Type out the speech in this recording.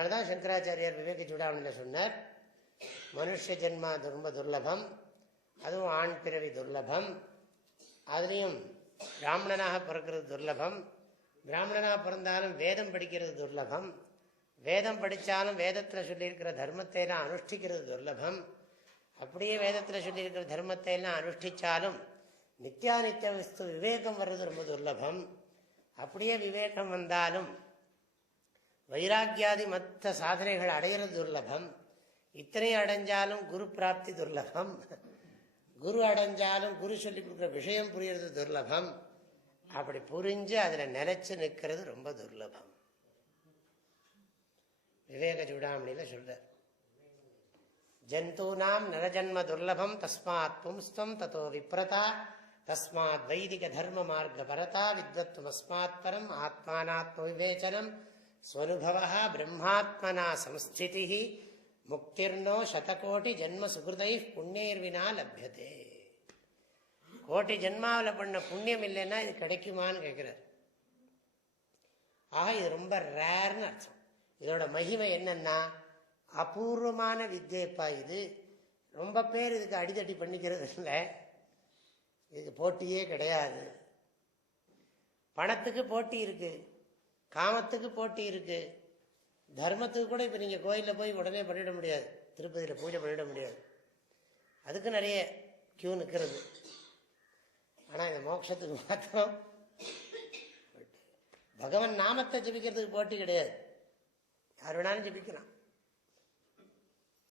அதனால தான் சங்கராச்சாரியார் விவேக சூடாமணியில் சொன்னார், மனுஷ ஜென்மா ரொம்ப துர்லபம், அதுவும் ஆண் பிறவி துர்லபம், அதுலேயும் பிராமணனாக பிறக்கிறது துர்லபம், பிராமணனாக பிறந்தாலும் வேதம் படிக்கிறது துர்லபம், வேதம் படித்தாலும் வேதத்தில் சொல்லியிருக்கிற தர்மத்தை எல்லாம் அனுஷ்டிக்கிறது துர்லபம், அப்படியே வேதத்தில் சொல்லியிருக்கிற தர்மத்தை எல்லாம் அனுஷ்டித்தாலும் நித்தியானித்திய வஸ்து விவேகம் வர்றது ரொம்ப துர்லபம், அப்படியே விவேகம் வந்தாலும் வைராக்கியாதி மற்ற சாதனைகள் அடையிறது துர்லபம், இத்தனை அடைஞ்சாலும் குரு பிராப்தி துர்லபம், குரு அடைஞ்சாலும் குரு சொல்லி கொடுக்குற விஷயம் புரியறது துர்லபம், அப்படி புரிஞ்சு அதில் நிலைச்சு நிற்கிறது ரொம்ப துர்லபம். விவேக சூடாமணியில் சொல்றார், ஜந்தூனாம் நரஜன்ம துர்லபம் தஸ்மாத் பும்ஸ்தம் ததோ விப்ரதா தஸ்மாத் வைதிக தர்ம மார்க்க பரதா வித்வத்வமஸ்மாத் பரம் ஆத்மானாத்ம விவேச்சனம் ஸ்வனுபவா பிரம்மாத்மனா சம்ஸ்திதி முக்திர்னோ சதகோட்டி ஜென்ம சுகிருதை புண்ணியர்வினா லப்யதே. கோட்டி ஜென்மாவில் பண்ண புண்ணியம் இல்லைன்னா இது கிடைக்குமான்னு கேட்கிறார். ஆக இது ரொம்ப ரேர்னு அர்த்தம். இதோட மகிமை என்னன்னா அபூர்வமான வித்யப்பா. இது ரொம்ப பேர் இதுக்கு அடித்தடி பண்ணிக்கிறது இல்லை, இதுக்கு போட்டியே கிடையாது. பணத்துக்கு போட்டி இருக்கு, காமத்துக்கு போட்டி இருக்கு, தர்மத்துக்கு கூட இப்போ நீங்கள் கோயிலில் போய் உடனே பண்ணிட முடியாது, திருப்பதியில் பூஜை பண்ணிட முடியாது, அதுக்கு நிறைய கியூ நிற்கிறது. ஆனால் இந்த மோட்சத்துக்கு மாத்திரம் பகவன் நாமத்தை ஜபிக்கிறதுக்கு போட்டி கிடையாது, யார் வேணாலும் ஜபிக்கலாம்.